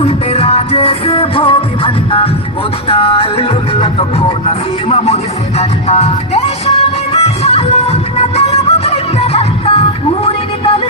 ఉంటే రాజేసే భోగి మంట. ఒత్తాళ్ళతో కోన సీమ ముగిసినట్ట